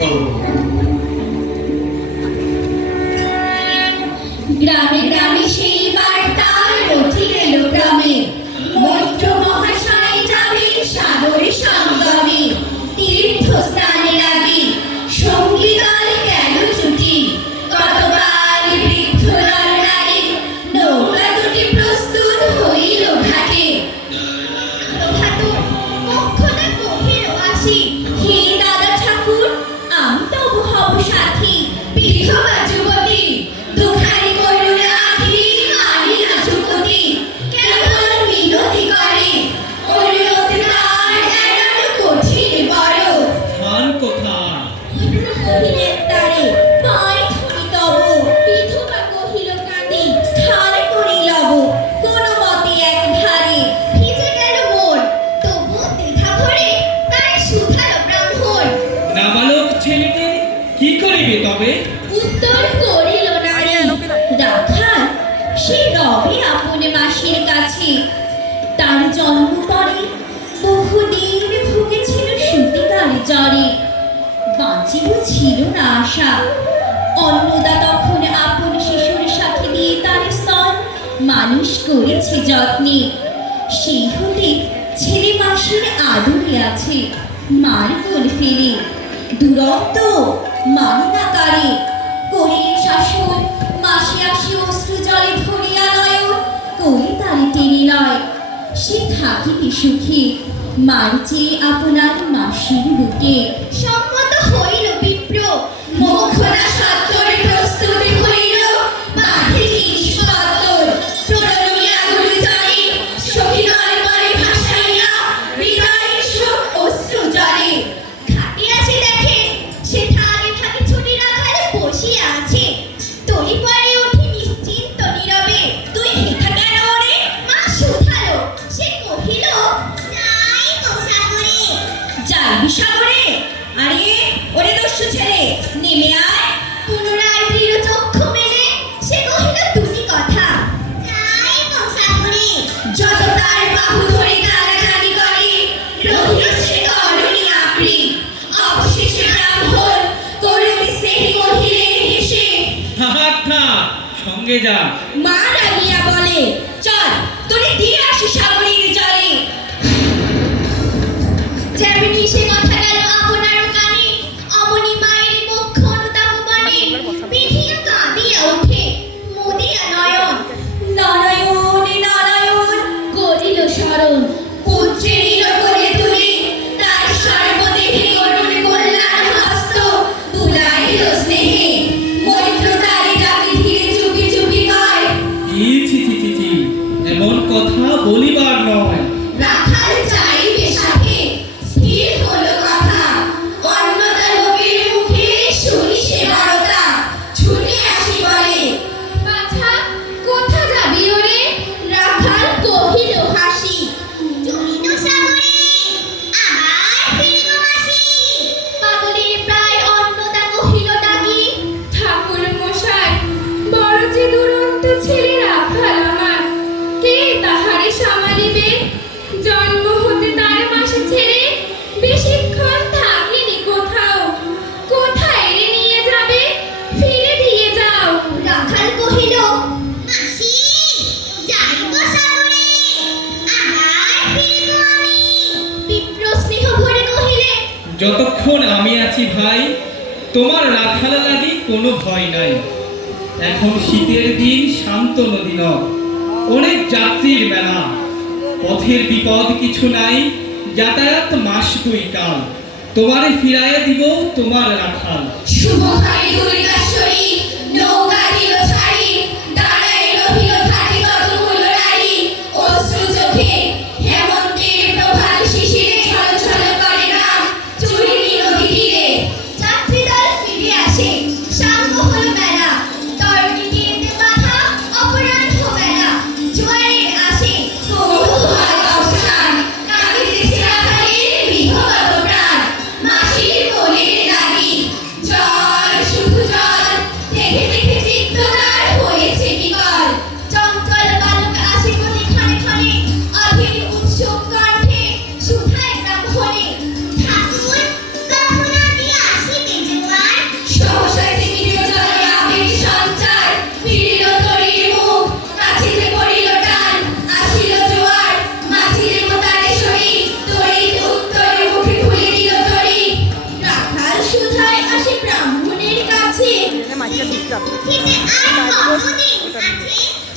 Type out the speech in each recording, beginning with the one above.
Oh. আশা অন্নদা তখন আপন শিশুর সাথে দিয়ে তার স্তন মানুষ করেছে যত্নে। সেই হতে ছেলে মাসির আদরে আছে মার কোল ফেরে দুরন্ত মানে না তারে করিলেন শাসন মাসে আসি অশ্রু জলে ধরিয়া নয়ন করি তারে টেনে নয় সে থাকিবে সুখে, মার চেয়ে আপনার মাসির বুকে। সম্মত নেমে আয়। পুনরায় দৃঢ় চক্ষু মেলে। সে কহিল দুটি কথা? যত তার বাহু ধরে টানাটানি করে রহিল সে অরণি আপনি। অবশেষে ব্রাহ্মণ করুণ স্নেহে কহিলেন হেসে থাক থাক সঙ্গে যা। মা রাগিয়া বলে চল তোরে দিয়ে আসি সাগরীর জলে। যেমনি সে কথা জন্ম হতে তার মাসে ছেড়ে বেশিক্ষণ থাকেনি কোথাও। কোথায় রে নিয়ে যাবে? ফিরে দিয়ে যাও। রাখাল কহিল মাসি যাইব সাগরে আবার ফিরব আমি। বিপ্র স্নেহ ভরে কহিলে যতক্ষণ আমি আছি ভাই তোমার রাখাল লাগি কোনো ভয় নাই। এখন শীতের দিন শান্ত নদী নয় অনেক যাত্রীর মেলা। পথের বিপদ কিছু নাই যাতায়াত মাস দুই কাল। তোমারে ফিরাইয়া দিব তোমার রাখাল। শুভকারী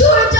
Shoot